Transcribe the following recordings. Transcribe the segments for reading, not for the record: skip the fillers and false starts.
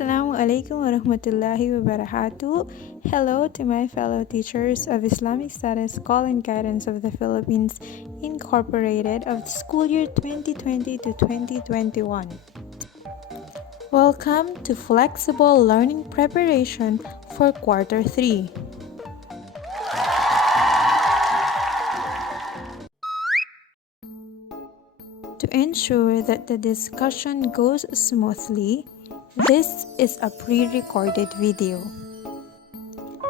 Assalamu alaikum warahmatullahi wabarakatuh. Hello to my fellow teachers of Islamic Studies Call and Guidance of the Philippines Incorporated of the school year 2020 to 2021. Welcome to Flexible Learning Preparation for Quarter 3. To ensure that the discussion goes smoothly, this is a pre-recorded video.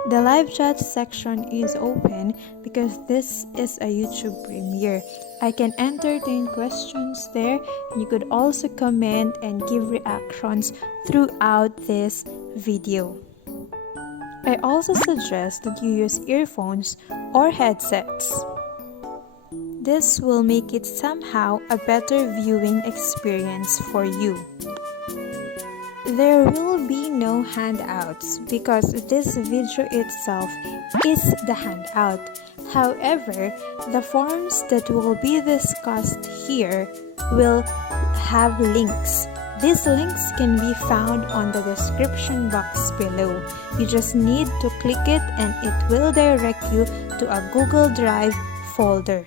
The live chat section is open because this is a YouTube premiere. I can entertain questions there. You could also comment and give reactions throughout this video. I also suggest that you use earphones or headsets. This will make it somehow a better viewing experience for you. There will be no handouts because this video itself is the handout. However, the forms that will be discussed here will have links. These links can be found on the description box below. You just need to click it and it will direct you to a Google Drive folder.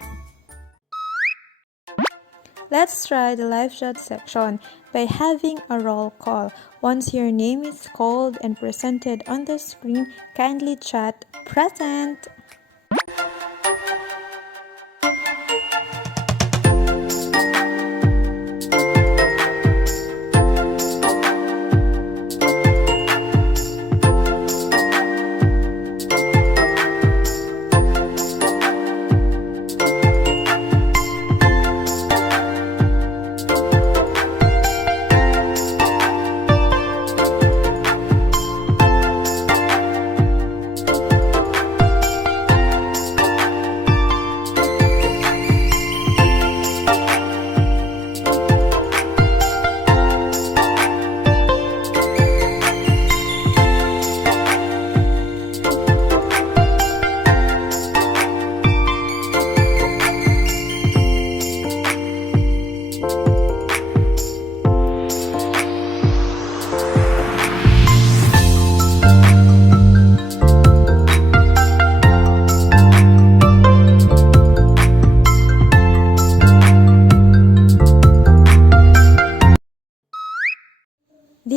Let's try the live chat section by having a roll call. Once your name is called and presented on the screen, kindly chat present.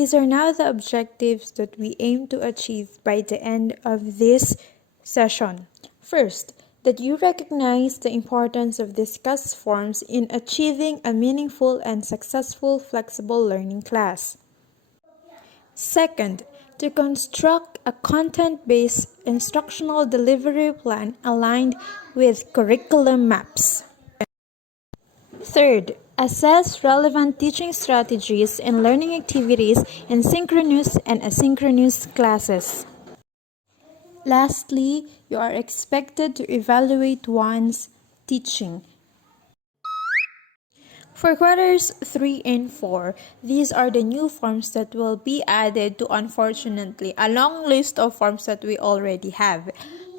These are now the objectives that we aim to achieve by the end of this session. First, that you recognize the importance of discussed forms in achieving a meaningful and successful flexible learning class. Second, to construct a content-based instructional delivery plan aligned with curriculum maps. Third, assess relevant teaching strategies and learning activities in synchronous and asynchronous classes. Lastly, you are expected to evaluate one's teaching. For quarters 3 and 4, these are the new forms that will be added to, unfortunately, a long list of forms that we already have.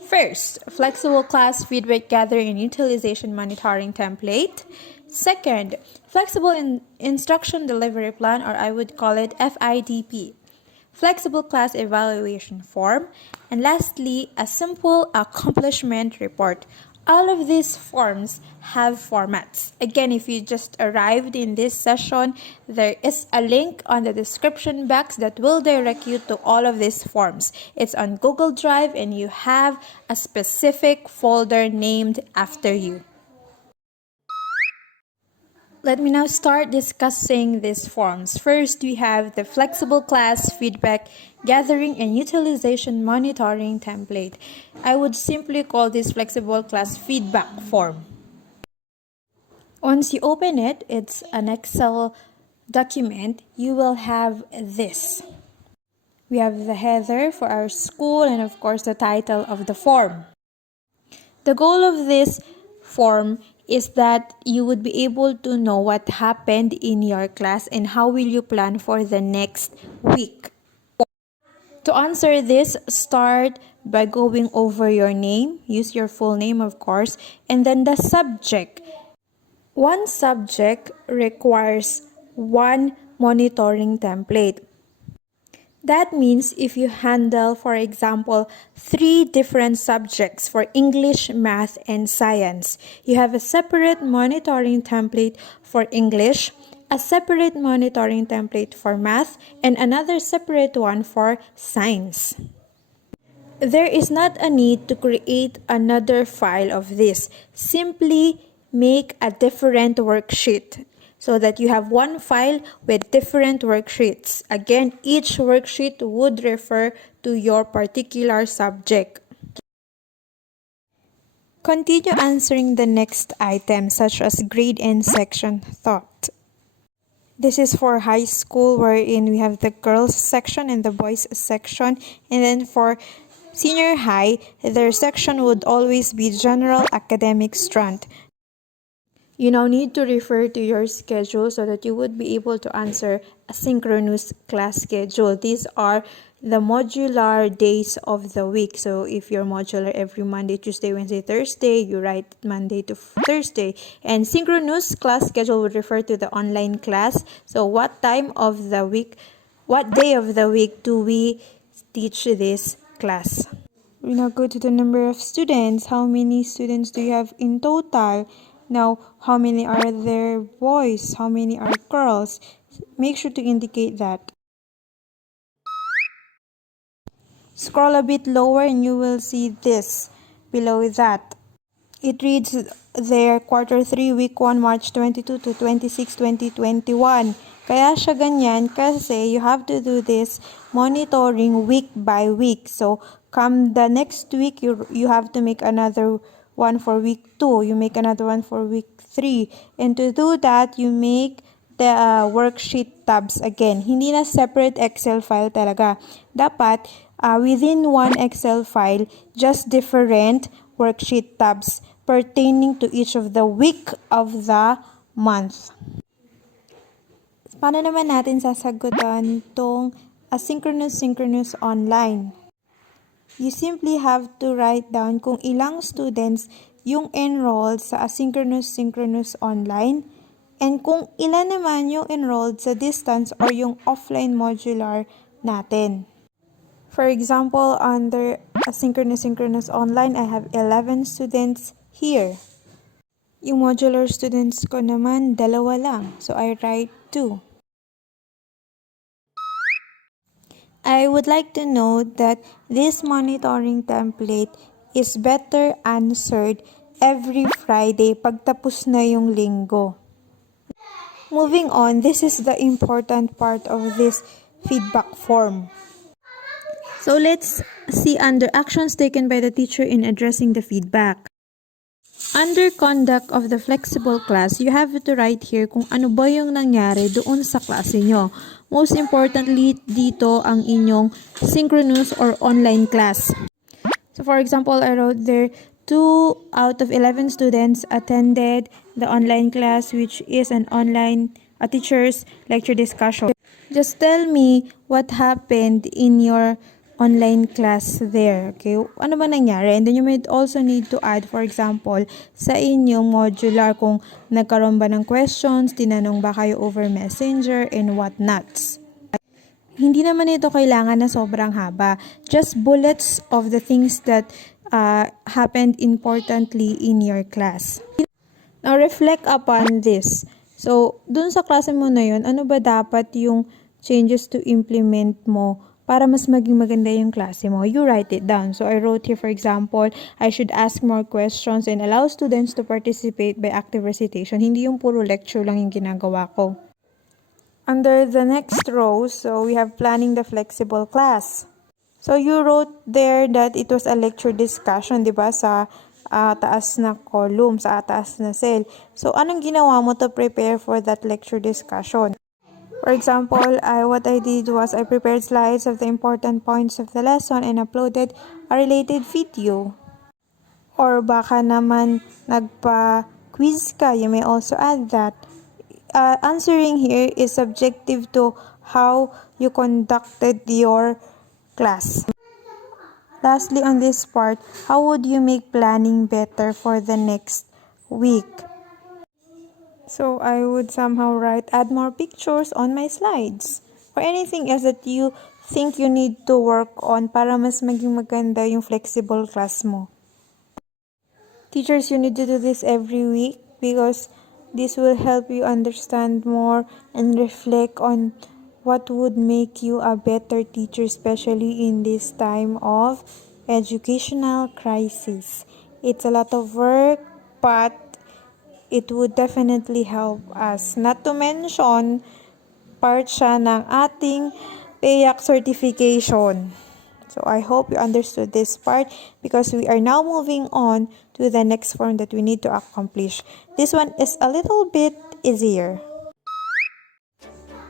First, flexible class feedback gathering and utilization monitoring template. Second, flexible instruction delivery plan, or I would call it FIDP. Flexible class evaluation form. And lastly, a simple accomplishment report. All of these forms have formats. Again, if you just arrived in this session, there is a link on the description box that will direct you to all of these forms. It's on Google Drive and you have a specific folder named after you. Let me now start discussing these forms. First, we have the flexible class feedback gathering and utilization monitoring template. I would simply call this flexible class feedback form. Once you open it, it's an Excel document. You will have this. We have the header for our school and of course the title of the form. The goal of this form is that you would be able to know what happened in your class and how will you plan for the next week. To answer this, start by going over your name, use your full name of course, and then the subject. One subject requires one monitoring template. That means if you handle, for example, 3 different subjects for English, math, and science, you have a separate monitoring template for English, a separate monitoring template for math, and another separate one for science. There is not a need to create another file of this. Simply make a different worksheet so that you have one file with different worksheets. Again, each worksheet would refer to your particular subject. Continue answering the next item, such as grade and section thought. This is for high school, wherein we have the girls section and the boys section. And then for senior high, their section would always be general academic strand. You now need to refer to your schedule so that you would be able to answer a synchronous class schedule. These are the modular days of the week. So if you're modular every Monday, Tuesday, Wednesday, Thursday, you write Monday to Thursday. And synchronous class schedule would refer to the online class. So what time of the week, what day of the week do we teach this class? We now go to the number of students. How many students do you have in total? Now, how many are there boys? How many are girls? Make sure to indicate that. Scroll a bit lower and you will see this below that. It reads there, Quarter 3, Week 1, March 22 to 26, 2021. Kaya siya ganyan kasi you have to do this monitoring week by week. So, come the next week, you have to make another one for week 2. You make another one for week 3. And to do that, you make the worksheet tabs again. Hindi na separate Excel file talaga. Dapat, within one Excel file, just different worksheet tabs pertaining to each of the week of the month. Paano naman natin sasagutan itong asynchronous-synchronous online? You simply have to write down kung ilang students yung enrolled sa asynchronous-synchronous online and kung ilan naman yung enrolled sa distance or yung offline modular natin. For example, under asynchronous-synchronous online, I have 11 students here. Yung modular students ko naman, 2 lang. So, I write 2. I would like to note that this monitoring template is better answered every Friday pagtapos na yung linggo. Moving on, this is the important part of this feedback form. So let's see under actions taken by the teacher in addressing the feedback. Under conduct of the flexible class, you have to write here kung ano ba yung nangyari doon sa klase nyo. Most importantly, dito ang inyong synchronous or online class. So for example, I wrote there, 2 out of 11 students attended the online class, which is an online teacher's lecture discussion. Just tell me what happened in your online class there. Okay, ano ba nangyari? And then you might also need to add, for example, sa inyong modular kung nagkaroon ba ng questions, tinanong ba kayo over messenger, and whatnots. Hindi naman ito kailangan na sobrang haba. Just bullets of the things that happened importantly in your class. Now, reflect upon this. So, dun sa klase mo na yun, ano ba dapat yung changes to implement mo para mas maging maganda yung klase mo? You write it down. So, I wrote here, for example, I should ask more questions and allow students to participate by active recitation. Hindi yung puro lecture lang yung ginagawa ko. Under the next row, so we have planning the flexible class. So, you wrote there that it was a lecture discussion, di ba, sa taas na column, sa taas na cell. So, anong ginawa mo to prepare for that lecture discussion? For example, what I did was I prepared slides of the important points of the lesson and uploaded a related video. Or baka naman nagpa-quiz ka, you may also add that. Answering here is subjective to how you conducted your class. Lastly, on this part, how would you make planning better for the next week? So I would somehow write, add more pictures on my slides, or anything else that you think you need to work on para mas maging maganda yung flexible class mo. Teachers, you need to do this every week because this will help you understand more and reflect on what would make you a better teacher, especially in this time of educational crisis. It's a lot of work, but it would definitely help us. Not to mention, part siya ng ating PAYAC certification. So I hope you understood this part because we are now moving on to the next form that we need to accomplish. This one is a little bit easier.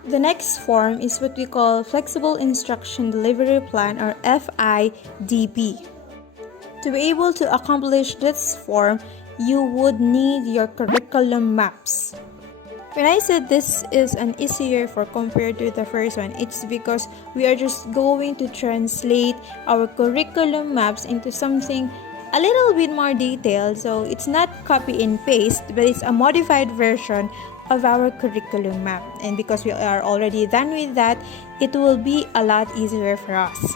The next form is what we call Flexible Instruction Delivery Plan, or FIDP. To be able to accomplish this form, you would need your curriculum maps. When I said this is an easier for compared to the first one, it's because we are just going to translate our curriculum maps into something a little bit more detailed. So it's not copy and paste, but it's a modified version of our curriculum map. And because we are already done with that, it will be a lot easier for us.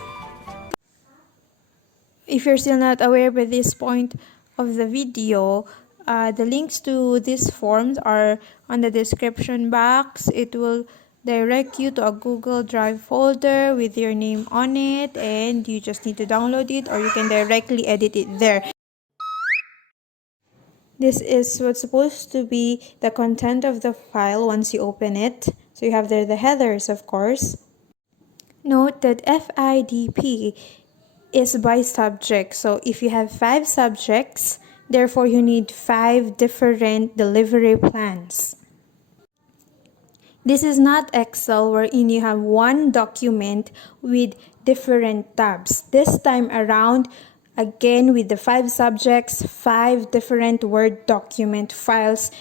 If you're still not aware by this point of the video, the links to these forms are on the description box. It will direct you to a Google Drive folder with your name on it, and you just need to download it, or you can directly edit it there. This is what's supposed to be the content of the file once you open it. So you have there the headers, of course. Note that FIDP is by subject. So if you have 5 subjects, therefore you need 5 different delivery plans. This is not Excel wherein you have one document with different tabs. This time around, again with the 5 subjects, 5 different Word document files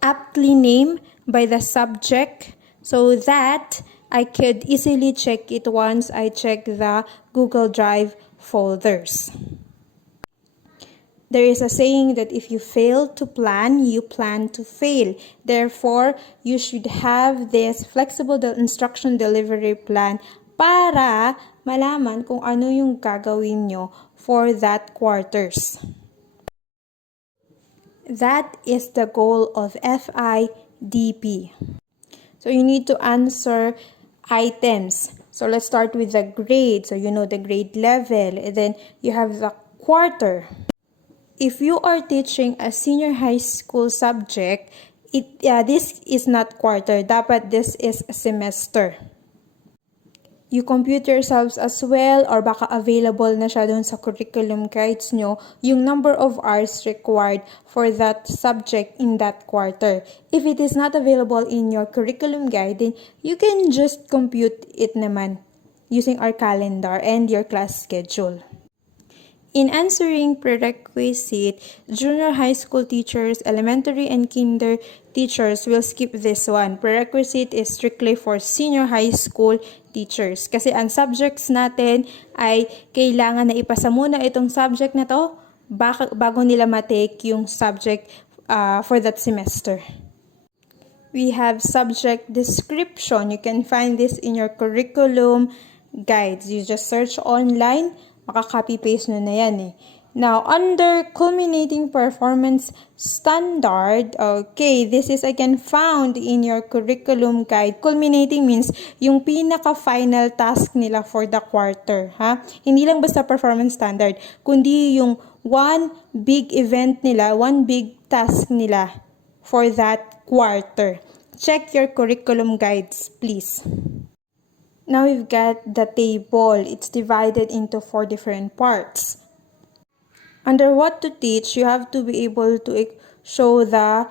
aptly named by the subject so that I could easily check it once I check the Google Drive folders. There is a saying that if you fail to plan, you plan to fail. Therefore, you should have this flexible instruction delivery plan para malaman kung ano yung gagawin nyo for that quarters. That is the goal of FIDP. So you need to answer items. So let's start with the grade. So you know the grade level. And then you have the quarter. If you are teaching a senior high school subject, this is not quarter. Dapat this is a semester. You compute yourselves as well, or baka available na siya dun sa curriculum guides nyo, yung number of hours required for that subject in that quarter. If it is not available in your curriculum guide, then you can just compute it naman using our calendar and your class schedule. In answering prerequisite, junior high school teachers, elementary and kinder teachers will skip this one. Prerequisite is strictly for senior high school teachers. Kasi ang subjects natin ay kailangan na ipasa muna itong subject na to bago nila matake yung subject for that semester. We have subject description. You can find this in your curriculum guides. You just search online, maka-copy-paste na yan eh. Now, under culminating performance standard, okay, this is again found in your curriculum guide. Culminating means yung pinaka-final task nila for the quarter. Ha? Hindi lang basta performance standard, kundi yung one big event nila, one big task nila for that quarter. Check your curriculum guides, please. Now we've got the table. It's divided into 4 different parts. Under what to teach, you have to be able to show the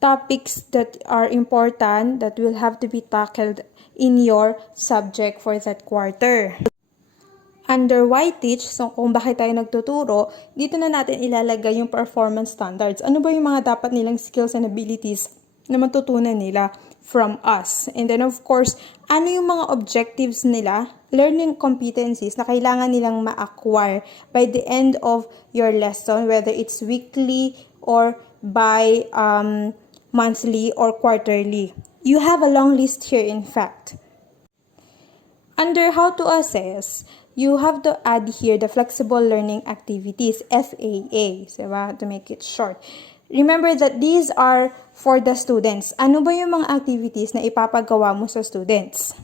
topics that are important that will have to be tackled in your subject for that quarter. Under why teach, so kung bakit tayo nagtuturo, dito na natin ilalagay yung performance standards. Ano ba yung mga dapat nilang skills and abilities na matutunan nila from us? And then of course, ano yung mga objectives nila, learning competencies na kailangan nilang ma-acquire by the end of your lesson, whether it's weekly or by monthly or quarterly. You have a long list here, in fact. Under how to assess, you have to add here the flexible learning activities, FAA, diba? To make it short. Remember that these are for the students. Ano ba yung mga activities na ipapagawa mo sa students?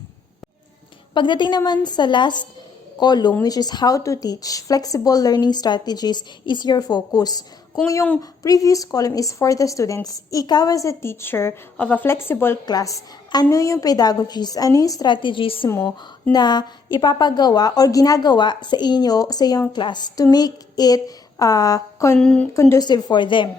Pagdating naman sa last column, which is how to teach, flexible learning strategies is your focus. Kung yung previous column is for the students, ikaw as a teacher of a flexible class, ano yung pedagogies, ano yung strategies mo na ipapagawa or ginagawa sa iyong class to make it conducive for them.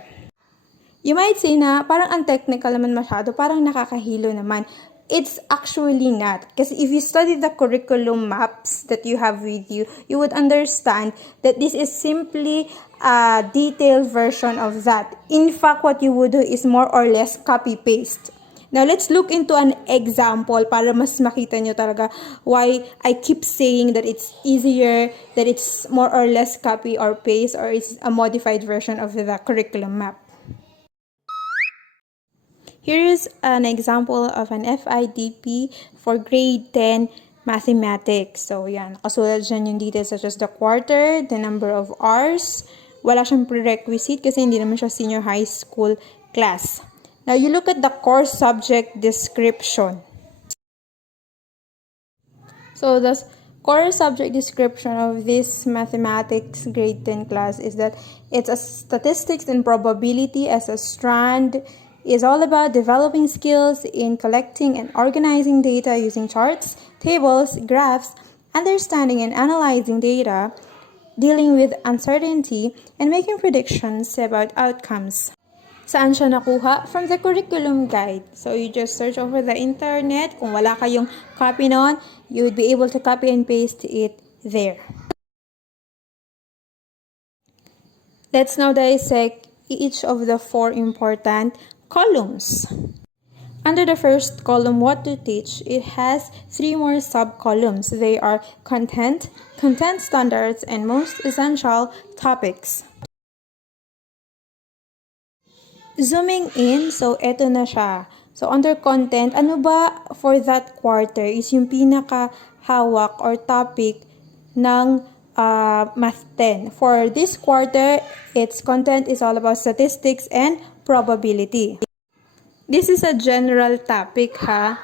You might say na parang ang technical naman masyado, parang nakakahilo naman. It's actually not. Because if you study the curriculum maps that you have with you, you would understand that this is simply a detailed version of that. In fact, what you would do is more or less copy-paste. Now, let's look into an example para mas makita nyo talaga why I keep saying that it's easier, that it's more or less copy or paste, or it's a modified version of the curriculum map. Here is an example of an FIDP for grade 10 mathematics. So, yan. Nakasulat dyan yung details such as the quarter, the number of hours. Wala siyang prerequisite kasi hindi naman siya senior high school class. Now, you look at the course subject description. So, the core subject description of this mathematics grade 10 class is that it's a statistics and probability as a strand. Is all about developing skills in collecting and organizing data using charts, tables, graphs, understanding and analyzing data, dealing with uncertainty, and making predictions about outcomes. Saan siya nakuha? From the curriculum guide. So you just search over the internet. Kung wala kayong copy noon, you would be able to copy and paste it there. Let's now dissect each of the 4 important columns. Under the first column, what to teach, it has 3 more sub-columns. They are content, content standards, and most essential topics. Zooming in, so eto na siya. So under content, ano ba for that quarter is yung pinaka-hawak or topic ng Math 10. For this quarter, its content is all about statistics and probability. This is a general topic, ha?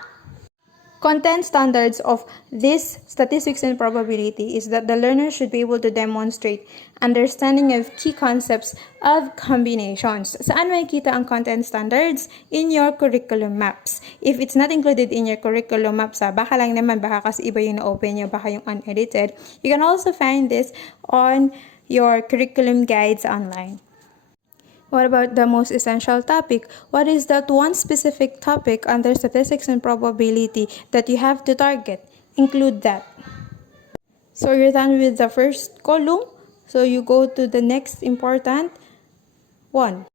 Content standards of this statistics and probability is that the learner should be able to demonstrate understanding of key concepts of combinations. Saan makikita ang content standards? In your curriculum maps. If it's not included in your curriculum maps, baka lang naman, baka kasi iba yung na-open nyo, baka yung unedited. You can also find this on your curriculum guides online. What about the most essential topic? What is that one specific topic under statistics and probability that you have to target? Include that. So you're done with the first column. So you go to the next important one.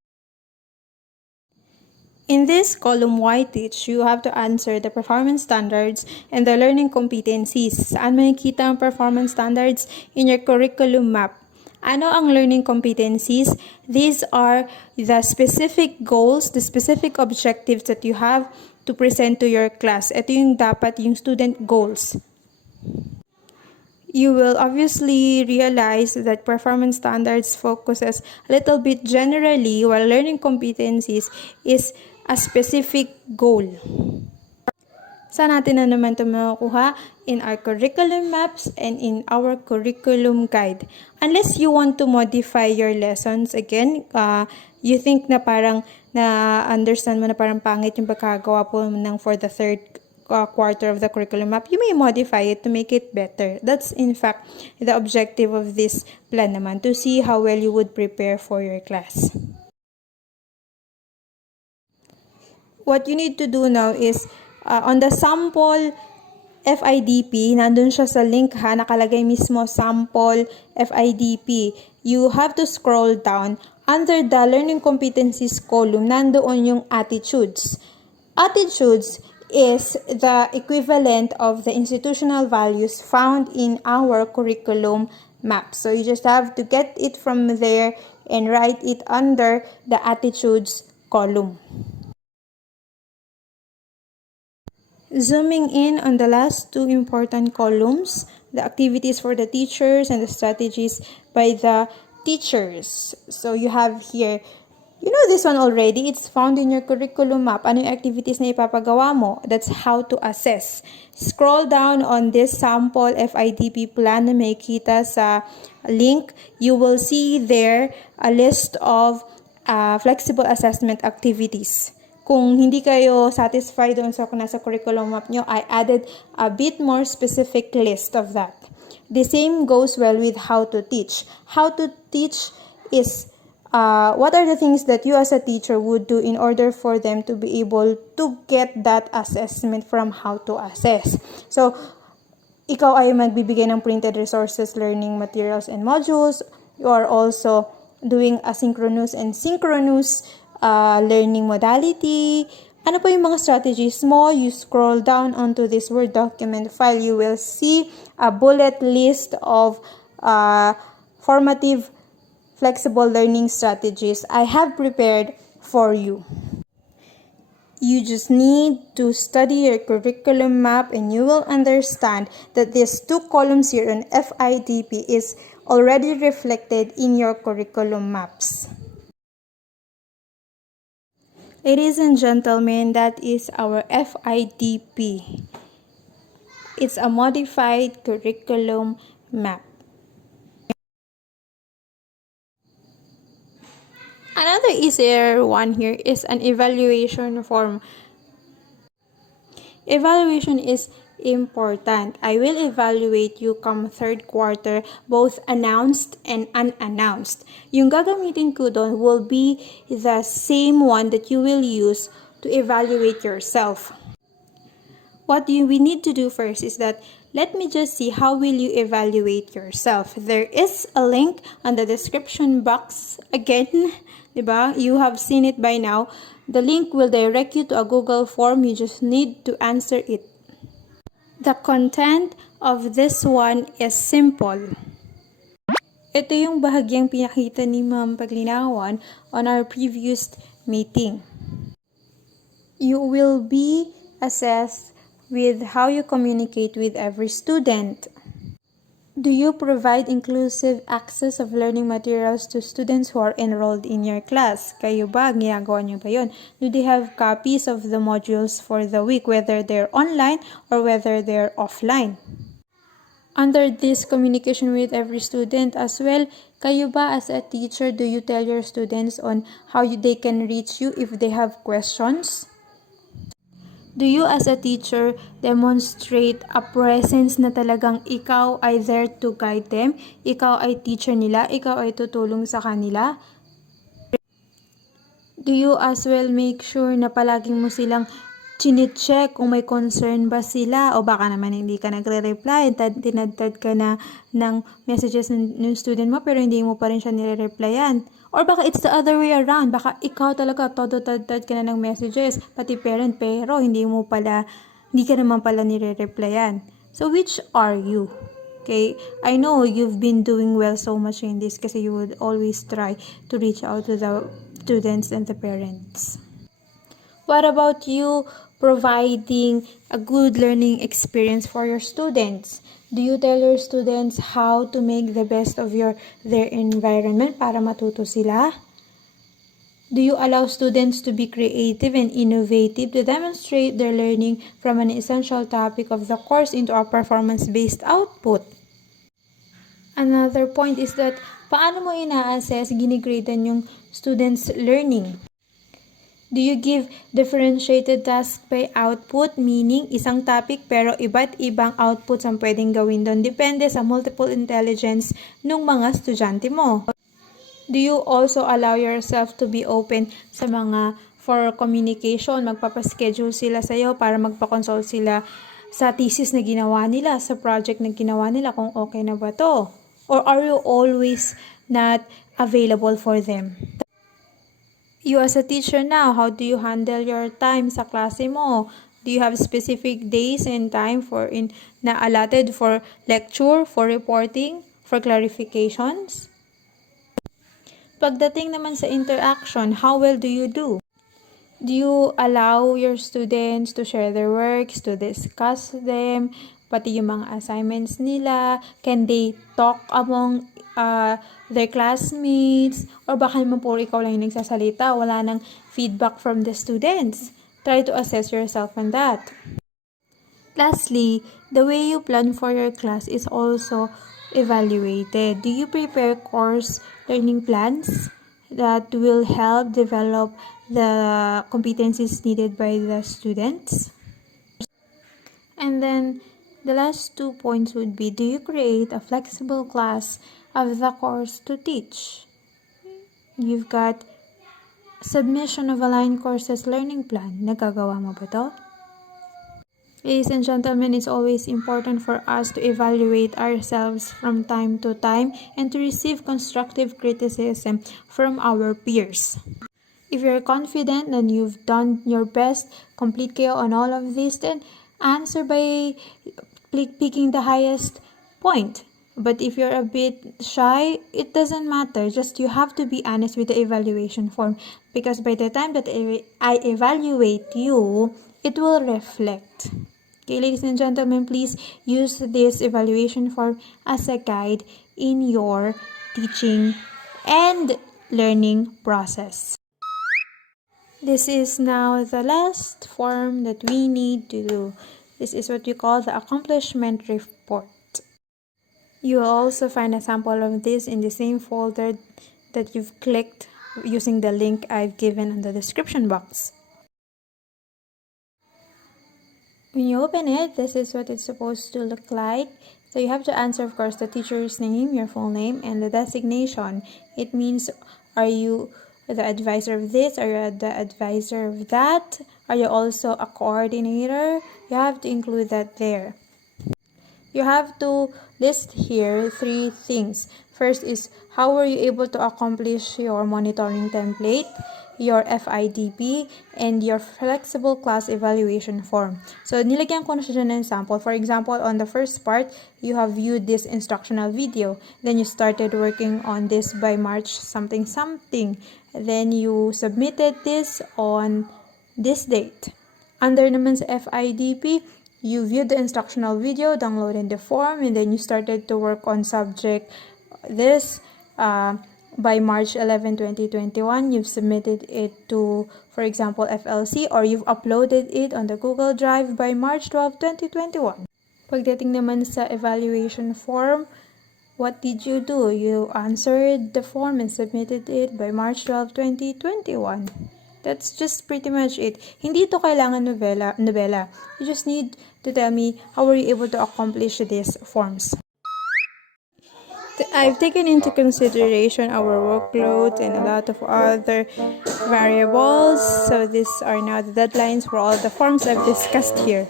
In this column, why teach, you have to answer the performance standards and the learning competencies. Saan makikita ang performance standards? In your curriculum map. Ano ang learning competencies? These are the specific goals, the specific objectives that you have to present to your class. Ito yung dapat yung student goals. You will obviously realize that performance standards focuses a little bit generally, while learning competencies is a specific goal. Saan natin na naman ito makukuha? In our curriculum maps and in our curriculum guide. Unless you want to modify your lessons, again, you think na parang na-understand mo na parang pangit yung pagkagawa po ng for the third quarter of the curriculum map, you may modify it to make it better. That's in fact the objective of this plan naman, to see how well you would prepare for your class. What you need to do now is, on the sample FIDP, nandun siya sa link, ha, nakalagay mismo sample FIDP. You have to scroll down. Under the learning competencies column, nandoon yung attitudes. Attitudes is the equivalent of the institutional values found in our curriculum map. So you just have to get it from there and write it under the attitudes column. Zooming in on the last two important columns, the activities for the teachers and the strategies by the teachers. So you have here, you know this one already, it's found in your curriculum map. Ano yung activities na ipapagawa mo? That's how to assess. Scroll down on this sample FIDP plan na makikita sa link. You will see there a list of flexible assessment activities. Kung hindi kayo satisfied doon sa nasa curriculum map nyo, I added a bit more specific list of that. The same goes well with how to teach. How to teach is what are the things that you as a teacher would do in order for them to be able to get that assessment from how to assess. So, ikaw ay magbibigay ng printed resources, learning materials, and modules. You are also doing asynchronous and synchronous learning modality. Ano pa yung mga strategies mo? You scroll down onto this Word document file, you will see a bullet list of formative flexible learning strategies I have prepared for you. You just need to study your curriculum map and you will understand that these two columns here on FIDP is already reflected in your curriculum maps. Ladies and gentlemen, that is our FIDP. It's a modified curriculum map. Another easier one here is an evaluation form. Evaluation is important. I will evaluate you come third quarter, both announced and unannounced. Yung gagamitin ko doon will be the same one that you will use to evaluate yourself. What we need to do first is that let me just see how will you evaluate yourself. There is a link on the description box again. Diba? You have seen it by now. The link will direct you to a Google form. You just need to answer it. The content of this one is simple. Ito yung bahagyang pinakita ni Ma'am Paglinawan on our previous meeting. You will be assessed with how you communicate with every student. Do you provide inclusive access of learning materials to students who are enrolled in your class? Kayo ba? Ginagawa nyo ba yun? Do they have copies of the modules for the week, whether they're online or whether they're offline? Under this communication with every student as well, kayo ba as a teacher, do you tell your students on how they can reach you if they have questions? Do you as a teacher demonstrate a presence na talagang ikaw ay there to guide them? Ikaw ay teacher nila? Ikaw ay tutulong sa kanila? Do you as well make sure na palaging mo silang chine-check kung may concern ba sila? O baka naman hindi ka nagre-reply, tinadtad ka na ng messages ng student mo pero hindi mo pa rin siya nire-replyan. Or baka it's the other way around. Baka ikaw talaga todo tad-tad ka na ng messages, pati parent, pero hindi ka naman pala nire-replyan. So which are you? Okay, I know you've been doing well so much in this kasi you would always try to reach out to the students and the parents. What about you providing a good learning experience for your students? Do you tell your students how to make the best of their environment para matuto sila? Do you allow students to be creative and innovative to demonstrate their learning from an essential topic of the course into a performance-based output? Another point is that paano mo ina-assess, ginigradean yung students' learning? Do you give differentiated task by output, meaning isang topic pero iba't ibang outputs ang pwedeng gawin doon depende sa multiple intelligence ng mga estudyante mo? Do you also allow yourself to be open sa mga for communication? Magpapaschedule sila sa'yo para magpa-consult sila sa thesis na ginawa nila, sa project na ginawa nila kung okay na ba to? Or are you always not available for them? You as a teacher now, how do you handle your time sa klase mo? Do you have specific days and time na allotted for lecture, for reporting, for clarifications? Pagdating naman sa interaction, how well do you do? Do you allow your students to share their works, to discuss them, pati yung mga assignments nila? Can they talk among their classmates? Or baka naman puro ikaw lang yung nagsasalita, wala nang feedback from the students? Try to assess yourself on that. Lastly, the way you plan for your class is also evaluated. Do you prepare course learning plans that will help develop the competencies needed by the students? And then the last 2 points would be, do you create a flexible class of the course to teach? You've got submission of aligned courses learning plan. Nagagawa mo ba to? Ladies and gentlemen, it's always important for us to evaluate ourselves from time to time and to receive constructive criticism from our peers. If you're confident and you've done your best, complete kayo on all of this, then answer by picking the highest point. But if you're a bit shy, it doesn't matter. Just you have to be honest with the evaluation form, because by the time that I evaluate you, it will reflect. Okay, ladies and gentlemen, please use this evaluation form as a guide in your teaching and learning process. This is now the last form that we need to do. This is what we call the accomplishment report. You will also find a sample of this in the same folder that you've clicked using the link I've given in the description box. When you open it, this is what it's supposed to look like. So you have to answer, of course, the teacher's name, your full name, and the designation. It means, are you the advisor of this? Are you the advisor of that? Are you also a coordinator? You have to include that there. You have to list here 3 things. First is, how were you able to accomplish your monitoring template, your FIDP, and your flexible class evaluation form. So, nilagyan ko na siya ng sample. For example, on the first part, you have viewed this instructional video. Then you started working on this by March something. Then you submitted this on this date. Under naman sa FIDP, you viewed the instructional video, downloaded the form, and then you started to work on subject this by March 11, 2021. You've submitted it to, for example, FLC, or you've uploaded it on the Google Drive by March 12, 2021. Pagdating naman sa evaluation form, what did you do? You answered the form and submitted it by March 12, 2021. That's just pretty much it. Hindi ito kailangan novela. You just need to tell me how were you able to accomplish these forms. I've taken into consideration our workload and a lot of other variables. So these are now the deadlines for all the forms I've discussed here.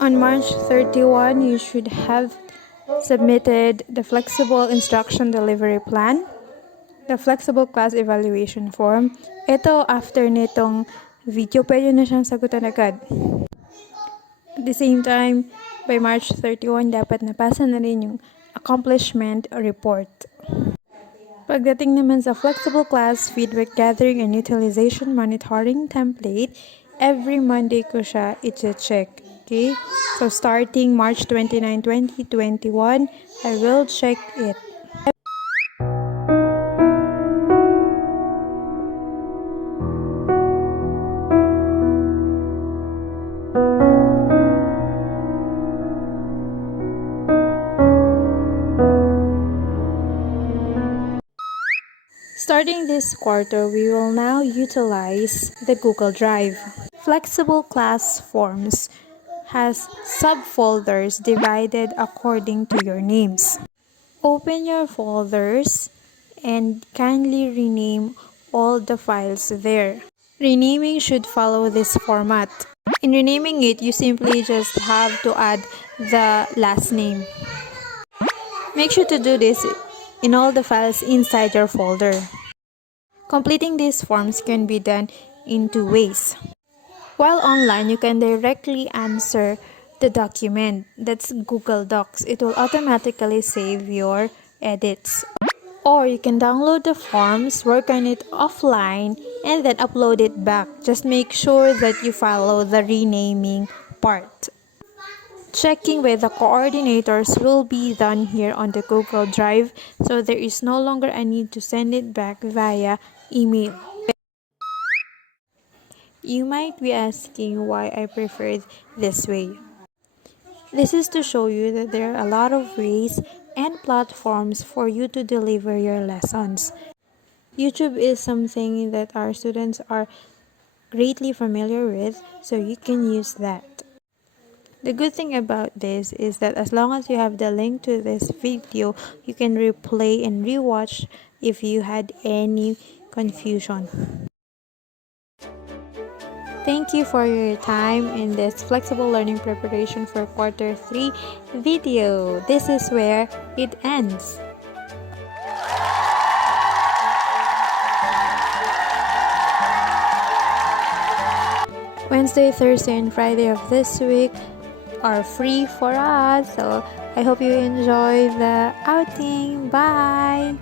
On March 31, you should have submitted the flexible instruction delivery plan, the flexible class evaluation form. Ito, after nitong video, pwede na siyang sagutan agad. At the same time, by March 31, dapat napasa na rin yung accomplishment report. Pagdating naman sa flexible class feedback gathering and utilization monitoring template, every Monday ko siya i-check. Okay? So starting March 29, 2021, I will check it. Starting this quarter, we will now utilize the Google Drive. Flexible class forms has subfolders divided according to your names. Open your folders and kindly rename all the files there. Renaming should follow this format. In renaming it, you simply just have to add the last name. Make sure to do this in all the files inside your folder. Completing these forms can be done in 2 ways. While online, you can directly answer the document. That's Google Docs. It will automatically save your edits. Or you can download the forms, work on it offline, and then upload it back. Just make sure that you follow the renaming part. Checking with the coordinators will be done here on the Google Drive, so there is no longer a need to send it back via email. You might be asking why I preferred this way. This is to show you that there are a lot of ways and platforms for you to deliver your lessons. YouTube is something that our students are greatly familiar with, so you can use that. The good thing about this is that as long as you have the link to this video, you can replay and rewatch if you had any confusion. Thank you for your time in this flexible learning preparation for quarter 3 video. This is where it ends. Wednesday, Thursday, and Friday of this week are free for us, so I hope you enjoy the outing. Bye!